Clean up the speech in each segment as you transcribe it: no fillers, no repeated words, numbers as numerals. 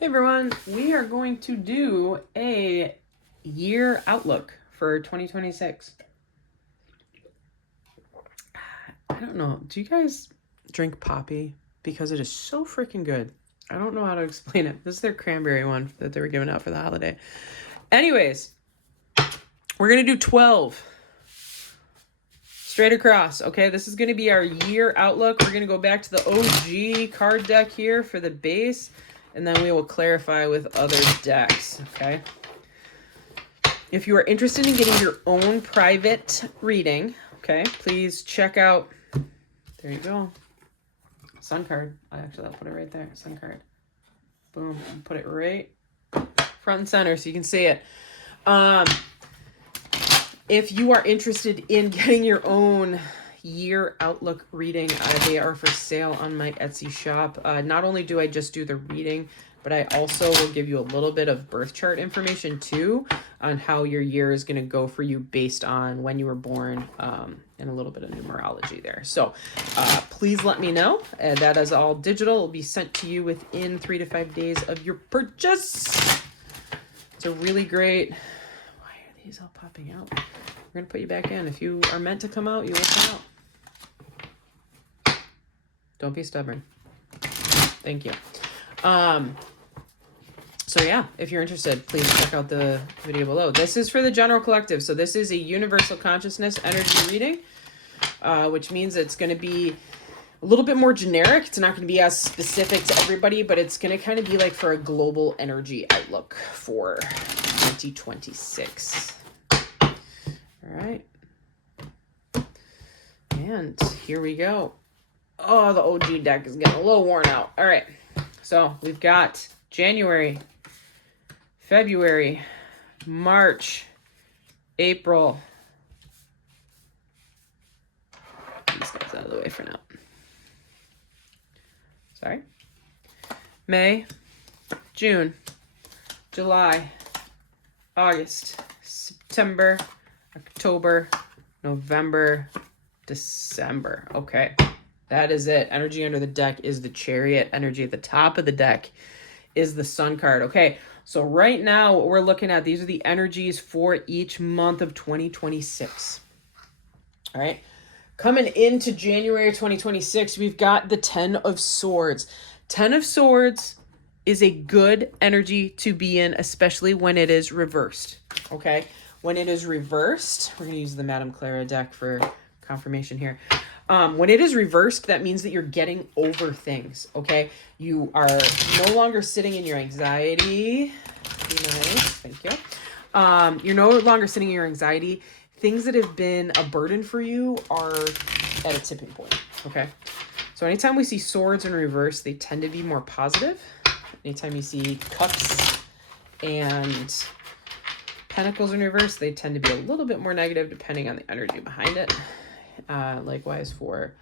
Hey everyone, we are going to do a year outlook for 2026. I don't know, do you guys drink poppy? Because it is so freaking good. I don't know how to explain it. This is their cranberry one that they were giving out for the holiday. Anyways, we're going to do 12 straight across. Okay, this is going to be our year outlook. We're going to go back to the OG card deck here for the base, and then we will clarify with other decks. Okay. If you are interested in getting your own private reading, okay, please check out, there you go, sun card. I'll put it right there, sun card. Boom, put it right front and center so you can see it. If you are interested in getting your own year outlook reading, they are for sale on my Etsy shop. Not only do I just do the reading, but I also will give you a little bit of birth chart information too on how your year is going to go for you based on when you were born, and a little bit of numerology there. So please let me know. That is all digital. It will be sent to you within 3 to 5 days of your purchase. It's a really great... Why are these all popping out? We're going to put you back in. If you are meant to come out, you will come out. Don't be stubborn. Thank you. So yeah, if you're interested, please check out the video below. This is for the general collective. So this is a universal consciousness energy reading, which means it's going to be a little bit more generic. It's not going to be as specific to everybody, but it's going to kind of be like for a global energy outlook for 2026. All right. And here we go. Oh, the OG deck is getting a little worn out. All right. So we've got January, February, March, April. These guys out of the way for now. Sorry. May, June, July, August, September, October, November, December. Okay. That is it. Energy under the deck is the Chariot. Energy at the top of the deck is the Sun card. Okay, so right now what we're looking at, these are the energies for each month of 2026. All right, coming into January 2026, we've got the 10 of Swords. 10 of Swords is a good energy to be in, especially when it is reversed. Okay, when it is reversed, we're going to use the Madame Clara deck for confirmation here. When it is reversed, that means that you're getting over things, okay? You are no longer sitting in your anxiety. Nice, thank you. You're no longer sitting in your anxiety. Things that have been a burden for you are at a tipping point, okay? So anytime we see swords in reverse, they tend to be more positive. Anytime you see cups and pentacles in reverse, they tend to be a little bit more negative depending on the energy behind it. Likewise for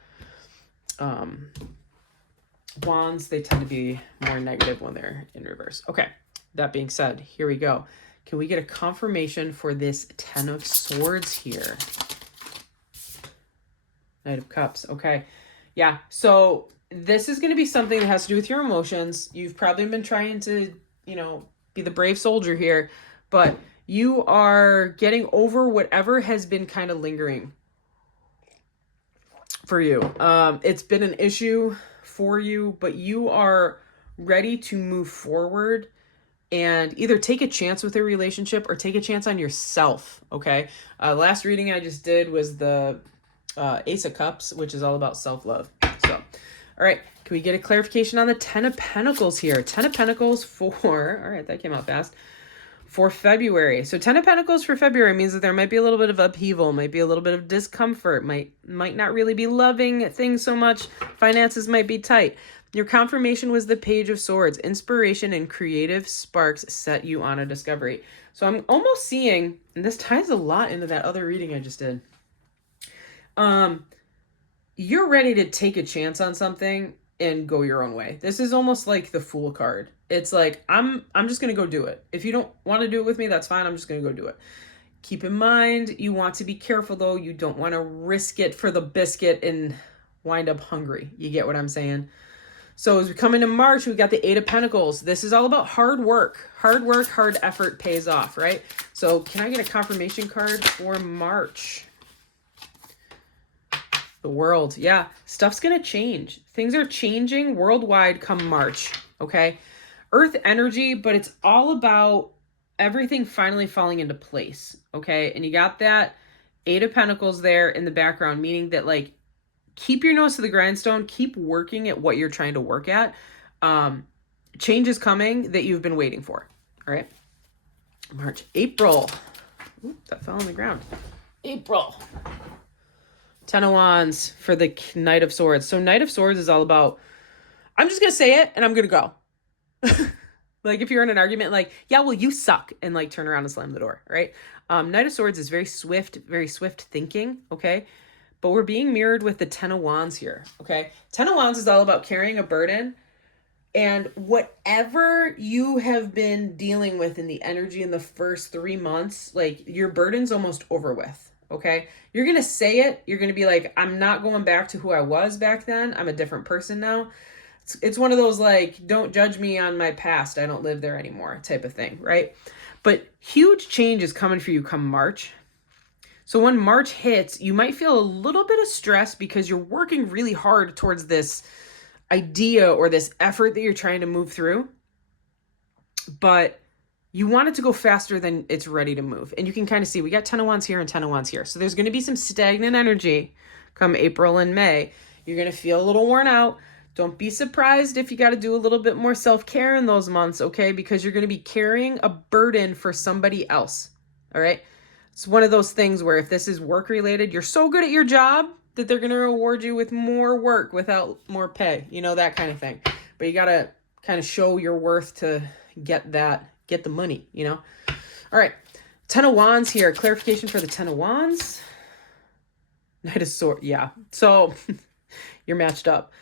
wands, they tend to be more negative when they're in reverse. Okay, that being said, here we go. Can we get a confirmation for this 10 of Swords here? Knight of Cups. Okay, yeah, so this is going to be something that has to do with your emotions. You've probably been trying to, be the brave soldier here, but you are getting over whatever has been kind of lingering for you. It's been an issue for you, but you are ready to move forward and either take a chance with a relationship or take a chance on yourself. Okay. Last reading I just did was the Ace of Cups, which is all about self-love. So, all right. Can we get a clarification on the 10 of Pentacles here? 10 of Pentacles for, all right, that came out fast. For February. So 10 of Pentacles for February means that there might be a little bit of upheaval, might be a little bit of discomfort, might not really be loving things so much. Finances might be tight. Your confirmation was the Page of Swords. Inspiration and creative sparks set you on a discovery. So I'm almost seeing, and this ties a lot into that other reading I just did. You're ready to take a chance on something and go your own way. This is almost like the Fool card. It's like, I'm just going to go do it. If you don't want to do it with me, that's fine. I'm just going to go do it. Keep in mind, you want to be careful though. You don't want to risk it for the biscuit and wind up hungry. You get what I'm saying? So as we come into March, we've got the Eight of Pentacles. This is all about hard work. Hard work, hard effort pays off, right? So can I get a confirmation card for March? The World. Yeah, stuff's going to change. Things are changing worldwide come March, okay? Earth energy, but it's all about everything finally falling into place, okay? And you got that Eight of Pentacles there in the background, meaning that, like, keep your nose to the grindstone, keep working at what you're trying to work at. Change is coming that you've been waiting for, all right? March, April. Ooh, that fell on the ground. April. Ten of Wands for the Knight of Swords. So Knight of Swords is all about, I'm just going to say it and I'm going to go. Like if you're in an argument, like, yeah, well, you suck, and like turn around and slam the door, right? Knight of Swords is very swift thinking, okay? But we're being mirrored with the Ten of Wands here, okay? Ten of Wands is all about carrying a burden, and whatever you have been dealing with in the energy in the first 3 months, like your burden's almost over with, okay? You're going to say it. You're going to be like, I'm not going back to who I was back then. I'm a different person now. It's one of those, like, don't judge me on my past. I don't live there anymore type of thing, right? But huge change is coming for you come March. So when March hits, you might feel a little bit of stress because you're working really hard towards this idea or this effort that you're trying to move through. But you want it to go faster than it's ready to move. And you can kind of see we got Ten of Wands here and Ten of Wands here. So there's going to be some stagnant energy come April and May. You're going to feel a little worn out. Don't be surprised if you got to do a little bit more self-care in those months, okay? Because you're going to be carrying a burden for somebody else, all right? It's one of those things where if this is work-related, you're so good at your job that they're going to reward you with more work without more pay, you know, that kind of thing. But you got to kind of show your worth to get the money, you know? All right, Ten of Wands here. Clarification for the Ten of Wands. Knight of Swords, yeah. So you're matched up.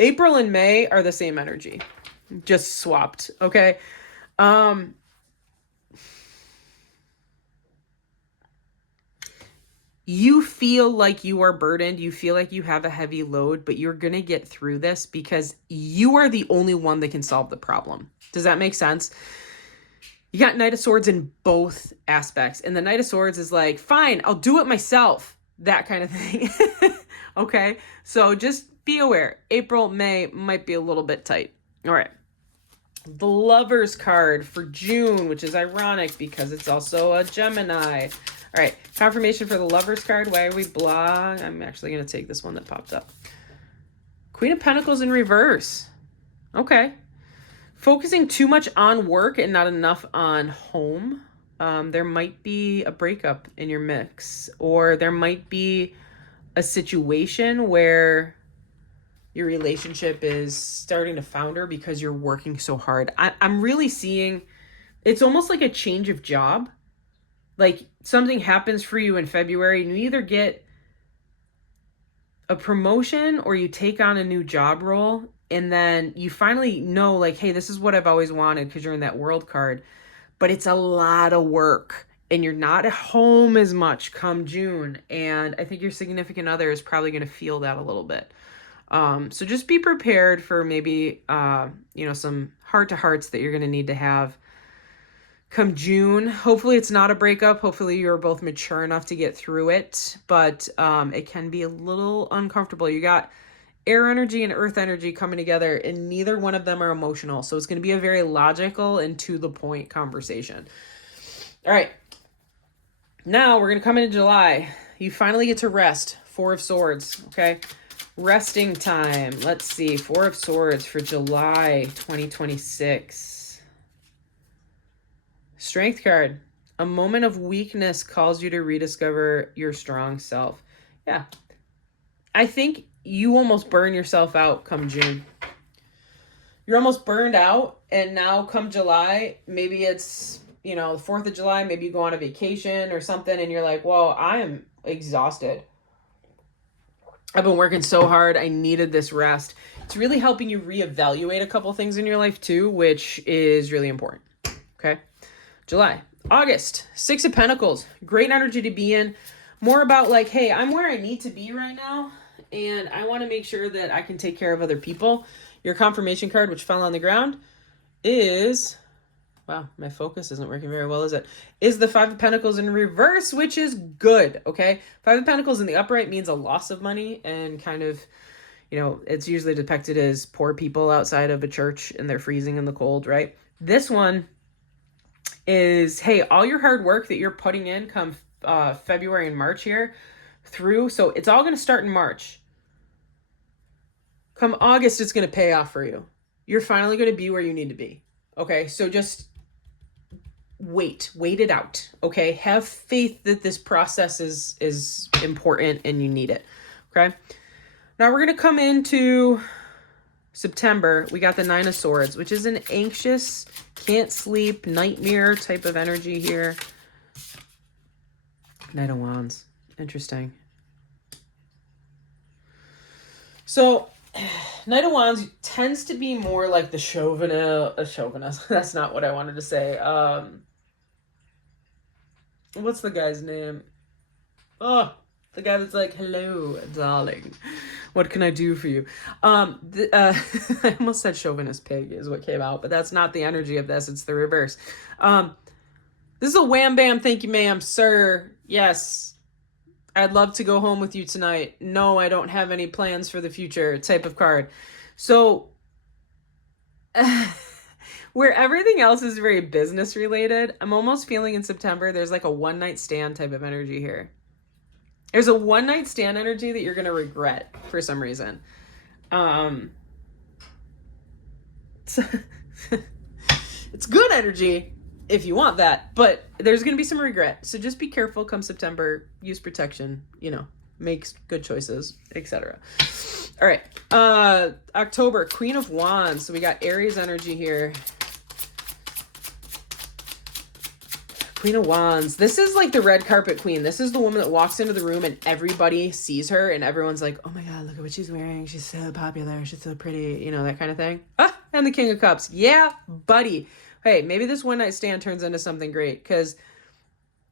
April and May are the same energy, just swapped, okay? You feel like you are burdened. You feel like you have a heavy load, but you're going to get through this because you are the only one that can solve the problem. Does that make sense? You got Knight of Swords in both aspects. And the Knight of Swords is like, fine, I'll do it myself. That kind of thing. Okay? So just be aware. April, May might be a little bit tight. All right. The Lovers card for June, which is ironic because it's also a Gemini. All right. Confirmation for the Lovers card. Why are we blah? I'm actually going to take this one that popped up. Queen of Pentacles in reverse. Okay. Focusing too much on work and not enough on home. There might be a breakup in your mix, or there might be a situation where your relationship is starting to founder because you're working so hard. I'm really seeing it's almost like a change of job. Like something happens for you in February and you either get a promotion or you take on a new job role, and then you finally know, like, hey, this is what I've always wanted, because you're in that World card. But it's a lot of work and you're not at home as much come June. And I think your significant other is probably going to feel that a little bit. So just be prepared for maybe, some heart-to-hearts that you're going to need to have come June. Hopefully it's not a breakup. Hopefully you're both mature enough to get through it. But it can be a little uncomfortable. You got air energy and earth energy coming together, and neither one of them are emotional. So it's going to be a very logical and to-the-point conversation. All right. Now we're going to come into July. You finally get to rest. Four of Swords, okay? Resting time. Let's see. Four of Swords for July 2026. Strength card. A moment of weakness calls you to rediscover your strong self. Yeah. I think you almost burn yourself out come June. You're almost burned out, and now come July, maybe it's, the 4th of July, maybe you go on a vacation or something, and you're like, whoa, I am exhausted. I've been working so hard. I needed this rest. It's really helping you reevaluate a couple things in your life too, which is really important. Okay. July. August. Six of Pentacles. Great energy to be in. More about like, hey, I'm where I need to be right now. and I want to make sure that I can take care of other people. Your confirmation card, which fell on the ground, is, wow, my focus isn't working very well, is it? Is the Five of Pentacles in reverse, which is good, okay? Five of Pentacles in the upright means a loss of money, and kind of, you know, it's usually depicted as poor people outside of a church and they're freezing in the cold, right? This one is, hey, all your hard work that you're putting in come February and March here through, so it's all going to start in March. Come August, it's going to pay off for you. You're finally going to be where you need to be. Okay, so just wait it out. Okay, have faith that this process is important and you need it. Okay, now we're going to come into September. We got the Nine of Swords, which is an anxious, can't sleep, nightmare type of energy here. Knight of Wands. Interesting. So, Knight of Wands tends to be more like the chauvinist. That's not what I wanted to say. What's the guy's name? Oh, the guy that's like, hello, darling. What can I do for you? I almost said chauvinist pig is what came out, but that's not the energy of this. It's the reverse. This is a wham bam, thank you, ma'am, sir. Yes. I'd love to go home with you tonight. No, I don't have any plans for the future type of card. So, where everything else is very business related, I'm almost feeling in September there's like a one night stand type of energy here. There's a one night stand energy that you're going to regret for some reason. It's good energy if you want that, but there's going to be some regret. So just be careful come September, use protection, you know, make good choices, etc. All right. October, Queen of Wands. So we got Aries energy here. Queen of Wands. This is like the red carpet queen. This is the woman that walks into the room and everybody sees her and everyone's like, oh my God, look at what she's wearing. She's so popular. She's so pretty. You know, that kind of thing. And the King of Cups. Yeah, buddy. Hey, maybe this one night stand turns into something great because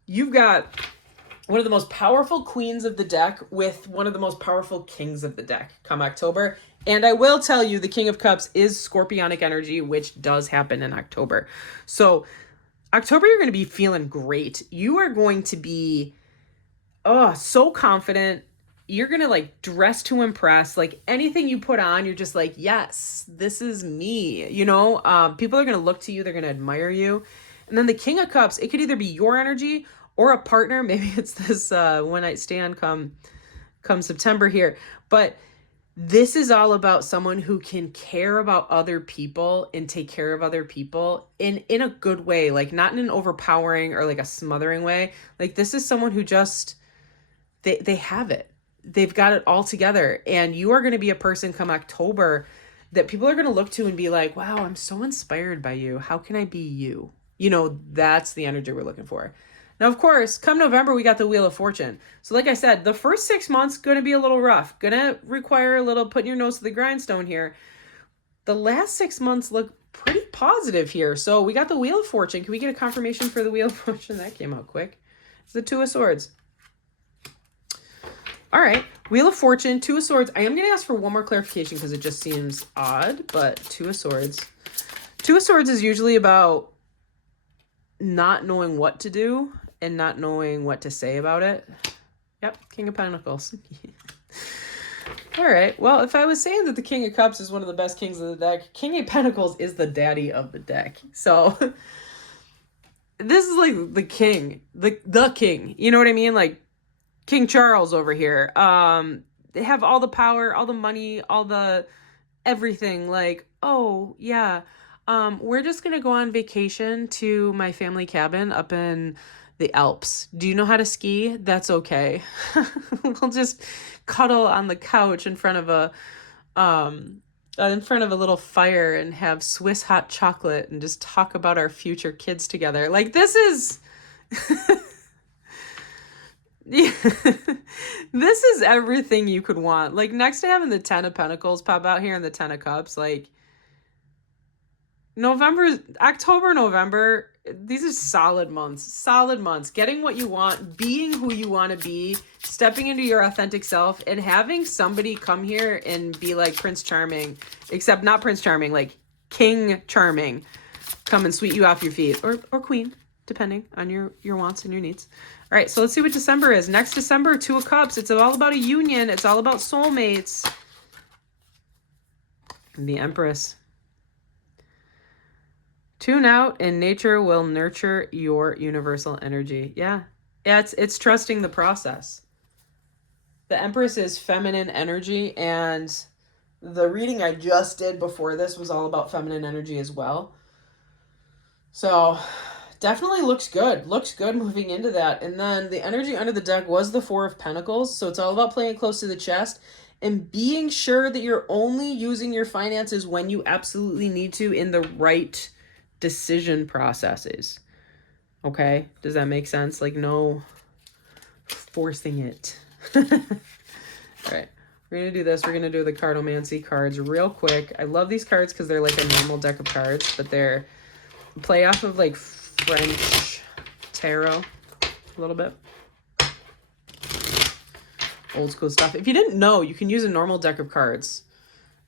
you've got one of the most powerful queens of the deck with one of the most powerful kings of the deck come October. And I will tell you, the King of Cups is scorpionic energy, which does happen in October. So October, you're going to be feeling great. You are going to be, so confident. You're going to like dress to impress. Like anything you put on, you're just like, yes, this is me. You know, people are going to look to you. They're going to admire you. And then the King of Cups, it could either be your energy or a partner. Maybe it's this one night stand come September here. But this is all about someone who can care about other people and take care of other people in a good way, like not in an overpowering or like a smothering way. Like this is someone who just, they have it. They've got it all together. And you are going to be a person come October that people are going to look to and be like, wow, I'm so inspired by you. How can I be you? You know, that's the energy we're looking for. Now, of course, come November, we got the Wheel of Fortune. So like I said, the first 6 months going to be a little rough. Going to require a little putting your nose to the grindstone here. The last 6 months look pretty positive here. So we got the Wheel of Fortune. Can we get a confirmation for the Wheel of Fortune? That came out quick. It's the Two of Swords. All right. Wheel of Fortune, Two of Swords. I am going to ask for one more clarification because it just seems odd, but Two of Swords. Two of Swords is usually about not knowing what to do and not knowing what to say about it. Yep, King of Pentacles. All right. Well, if I was saying that the King of Cups is one of the best kings of the deck, King of Pentacles is the daddy of the deck. So this is like the king, the king. You know what I mean? Like King Charles over here. They have all the power, all the money, all the everything. Like, oh yeah, we're just gonna go on vacation to my family cabin up in the Alps. Do you know how to ski? That's okay. We'll just cuddle on the couch in front of a little fire and have Swiss hot chocolate and just talk about our future kids together. Like this is this is everything you could want. Like next to having the Ten of Pentacles pop out here and the Ten of Cups, like October, November these are solid months, getting what you want, being who you want to be, stepping into your authentic self, and having somebody come here and be like Prince Charming, except not Prince Charming, like King Charming, come and sweep you off your feet, or queen, depending on your wants and your needs. All right, so let's see what December is. Next December, 2 of Cups. It's all about a union. It's all about soulmates. And the Empress. Tune out and nature will nurture your universal energy. Yeah, it's trusting the process. The Empress is feminine energy, and the reading I just did before this was all about feminine energy as well. So definitely looks good. Looks good moving into that. And then the energy under the deck was the 4 of Pentacles. So it's all about playing close to the chest and being sure that you're only using your finances when you absolutely need to in the right decision processes. Okay? Does that make sense? Like, no forcing it. All right. We're going to do this. We're going to do the Cardomancy cards real quick. I love these cards because they're like a normal deck of cards, but they're play off of like French tarot a little bit. Old school stuff. If you didn't know, you can use a normal deck of cards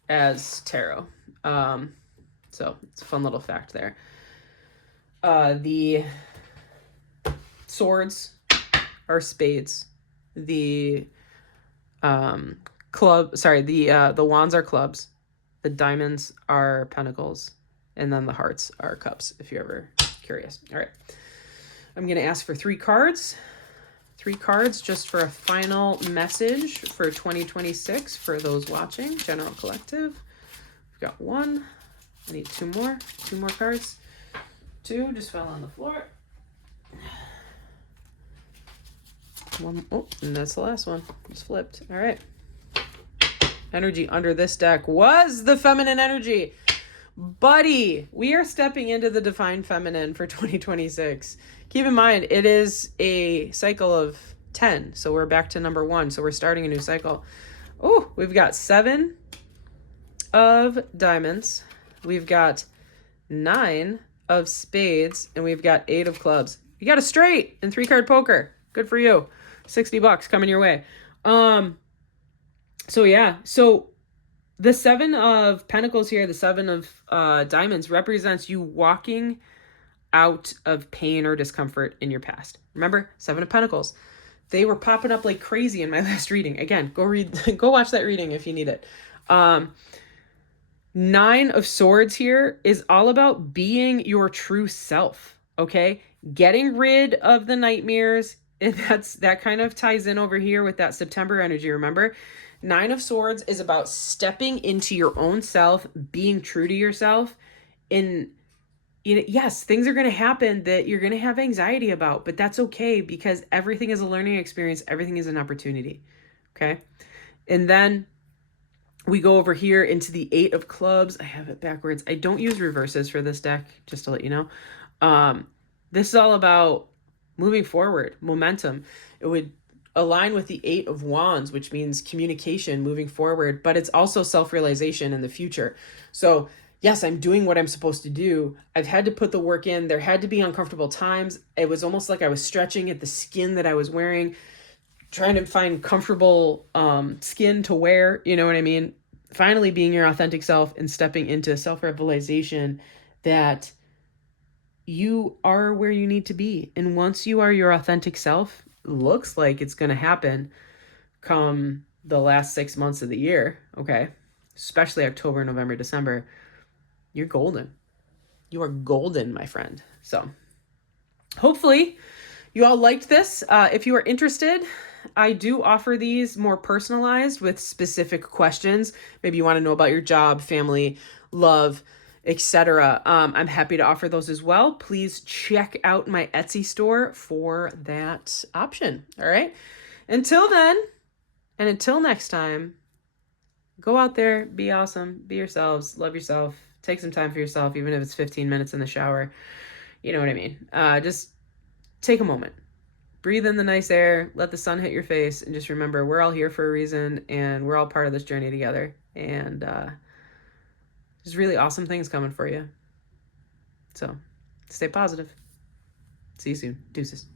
as tarot. So it's a fun little fact there. The swords are spades. The the wands are clubs. The diamonds are pentacles. And then the hearts are cups, if you're ever curious. All right. I'm going to ask for 3 cards. 3 cards just for a final message for 2026 for those watching. General Collective. We've got 1. I need 2 more. 2 more cards. 2 just fell on the floor. 1. Oh, and that's the last one. Just flipped. All right. Energy under this deck was the feminine energy. Buddy, we are stepping into the divine feminine for 2026. Keep in mind, it is a cycle of 10. So we're back to number 1. So we're starting a new cycle. Oh, we've got 7 of diamonds. We've got 9 of spades. And we've got 8 of clubs. You got a straight in 3-card poker. Good for you. $60 coming your way. So yeah. So the 7 of pentacles here, the 7 of diamonds represents you walking out of pain or discomfort in your past. Remember, 7 of pentacles. They were popping up like crazy in my last reading. Again, go watch that reading if you need it. 9 of swords here is all about being your true self. Okay. Getting rid of the nightmares. And that kind of ties in over here with that September energy. Remember? 9 of Swords is about stepping into your own self, being true to yourself. And yes, things are going to happen that you're going to have anxiety about, but that's okay because everything is a learning experience. Everything is an opportunity. Okay. And then we go over here into the 8 of clubs. I have it backwards. I don't use reverses for this deck, just to let you know. This is all about moving forward, momentum. It would align with the 8 of wands, which means communication, moving forward, but it's also self-realization in the future. So yes, I'm doing what I'm supposed to do. I've had to put the work in. There had to be uncomfortable times. It was almost like I was stretching at the skin that I was wearing, trying to find comfortable skin to wear. You know what I mean? Finally being your authentic self and stepping into self-realization that you are where you need to be. And once you are your authentic self, looks like it's going to happen come the last 6 months of the year. Okay. Especially October, November, December. You're golden. You are golden, my friend. So hopefully you all liked this. If you are interested, I do offer these more personalized with specific questions. Maybe you want to know about your job, family, love, etc. I'm happy to offer those as well. Please check out my Etsy store for that option. All right. Until then, and until next time, go out there, be awesome, be yourselves, love yourself, take some time for yourself, even if it's 15 minutes in the shower. You know what I mean? Just take a moment, breathe in the nice air, let the sun hit your face, and just remember we're all here for a reason and we're all part of this journey together. And there's really awesome things coming for you. So stay positive. See you soon. Deuces.